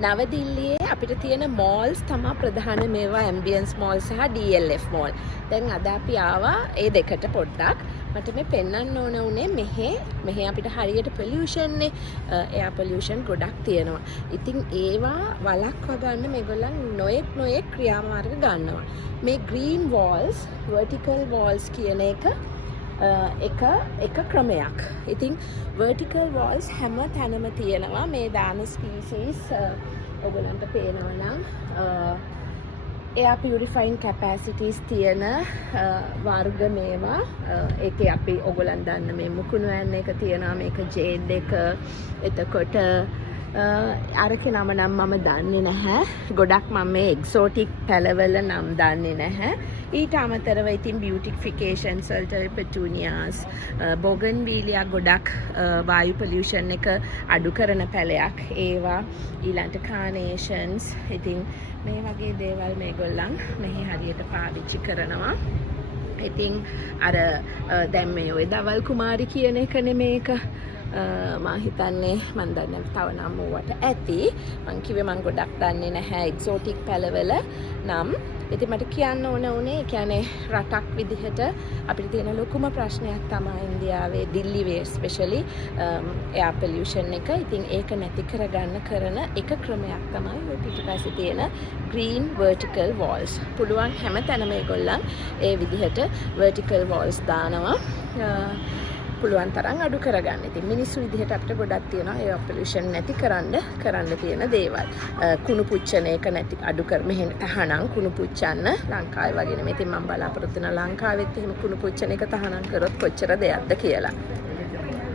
නවදිල්ලියේ අපිට තියෙන malls තමයි ප්‍රධාන මේවා ambience mall සහ DLF mall. දැන් අද අපි ආවා ඒ දෙකට පොඩ්ඩක්. මට මේ පෙන්වන්න ඕන උනේ මෙහෙ අපිට හරියට pollution නේ air pollution ගොඩක් තියෙනවා. ඉතින් ඒවා වළක්වා ගන්න මේගොල්ලන් නොයෙක් ක්‍රියාමාර්ග ගන්නවා. මේ green walls, vertical walls කියන එක ක්‍රමයක්. ඉතින් vertical walls හැම තැනම තියෙනවා. මේ දාන species ඔයගලන්ට පේනවා නම් air purifying capacities තියෙන වර්ග මේවා. ඒකේ අපි ඔයගලන් දන්න මේ මුකුණු ඇන්න එක තියෙනවා, මේක jade එක. එතකොට අරක නම නම් මම දන්නේ නැහැ. ගොඩක් මම මේ එක්සෝටික් පැලවල නම් දන්නේ නැහැ. ඊට අමතරව ඉතින් beautifications වලට petunias, bougainvillea ගොඩක් වායු pollution එක අඩු කරන පැලයක්. ඒවා ඊළඟට carnations. ඉතින් මේ වගේ දේවල් මේගොල්ලන් මෙහි හරියට පාවිච්චි කරනවා. ඉතින් අර දැන් මේ ඔය දවල් කුමාරි කියන එකනේ මේක. මම හිතන්නේ මම දන්නේ තව නම් වට ඇති. මං කිව්වේ මං ගොඩක් දන්නේ නැහැ එක්සෝටික් පැලවල නම්. ඉතින් මට කියන්න ඕන උනේ කියන්නේ රටක් විදිහට අපිට තියෙන ලොකුම ප්‍රශ්නයක් තමයි ඉන්දියාවේ දිල්ලියේ ස්පෙෂලි air pollution එක. ඉතින් ඒක නැති කරගන්න කරන එක ක්‍රමයක් තමයි ඔය පිටිපස්සේ තියෙන green vertical walls. පුළුවන් හැම තැනම මේගොල්ලන් ඒ විදිහට vertical walls දානවා. පුළුවන් තරම් අඩු කරගන්න. ඉතින් මිනිස්සු විදිහට අපිට ගොඩක් තියෙනවා ඒ pollution නැති කරන්න තියෙන දේවල්. කුණු පුච්චන එක නැති අඩු කර මෙහෙම තහනම් කුණු පුච්චන්න ලංකාවේ වගේ නෙමෙයි. ඉතින් මම බලාපොරොත්තු වෙන ලංකාවෙත් එහෙම කුණු පුච්චන එක තහනම් කරොත් කොච්චර දෙයක්ද කියලා.